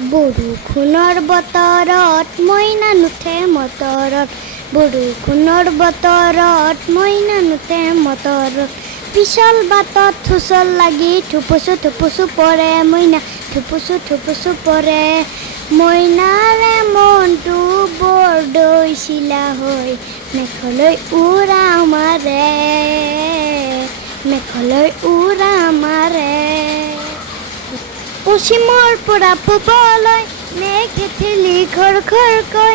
বৰষুণৰ বতৰত মইনা নুঠে মটৰত বৰষুণৰ বতৰত মইনা নুঠে মটৰত পিছল বাটত থুচল লাগি থুপুচু পৰে মইনা থুপুচু পৰে মইনাৰে মনটো বৰ দৈছিলা হৈ মেঘলৈ উৰা মাৰে পশ্চিমৰ পৰা পূবলৈ মেঘে ঠেলি ঘৰকৈ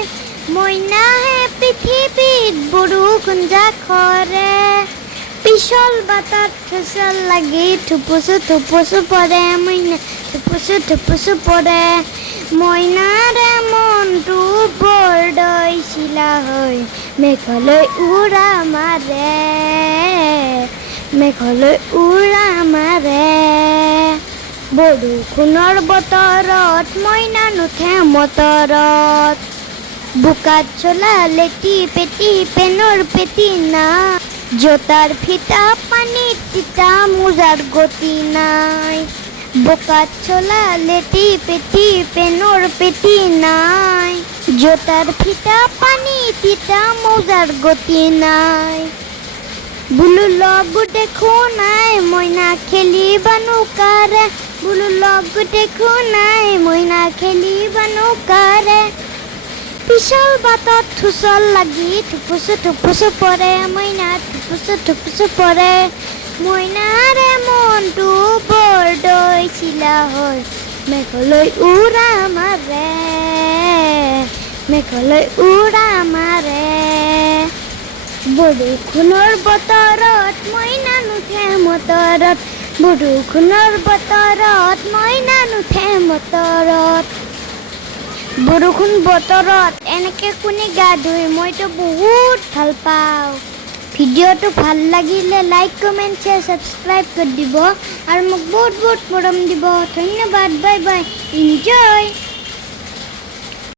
মইনাহে পৃথিৱীত বৰষুণ জাখৰে পিছল বাটত থুচল লাগি থুপুচু পৰে মইনা থুপুচু পৰে মইনাৰে মনটো বৰ দৈছিলা হৈ মেঘলৈ উৰা মাৰে বৰষুণৰ বতৰত মইনা নুঠে মটৰত বোকাত চলা লেটি পেটি পেনৰ পেটি না জোতাৰ ফিটা পানীত তিতা মোজাৰ গতি নাই বোকাত চলা লেটি পেটি পেনৰ পেটি নাই জোতাৰ ফিটা পানী তিতা মোজাৰ গতি নাই বুলু লগ দেখো নাই মইনা খেলিবা নৌকাৰে বুলু লগ দেখো নাই মইনা খেলিবা নৌকাৰে পিছল বাটত থুচল লাগি থুপুচু পৰে মইনা থুপুচু পৰে মইনাৰে মনটো বৰ দৈছিলা হৈ মেঘলৈ উৰা মাৰে বৰষুণৰ বতৰত মইনা নুঠে মটৰত বৰষুণৰ বতৰত মইনা নুঠে মটৰত বৰষুণ বতৰত এনেকৈ কোনে গা ধুই মইতো বহুত ভাল পাওঁ ভিডিঅ'টো ভাল লাগিলে লাইক কমেণ্ট শ্বেয়াৰ ছাবস্ক্ৰাইব কৰি দিব আৰু মোক বহুত মৰম দিব ধন্যবাদ বাই বাই এনজয়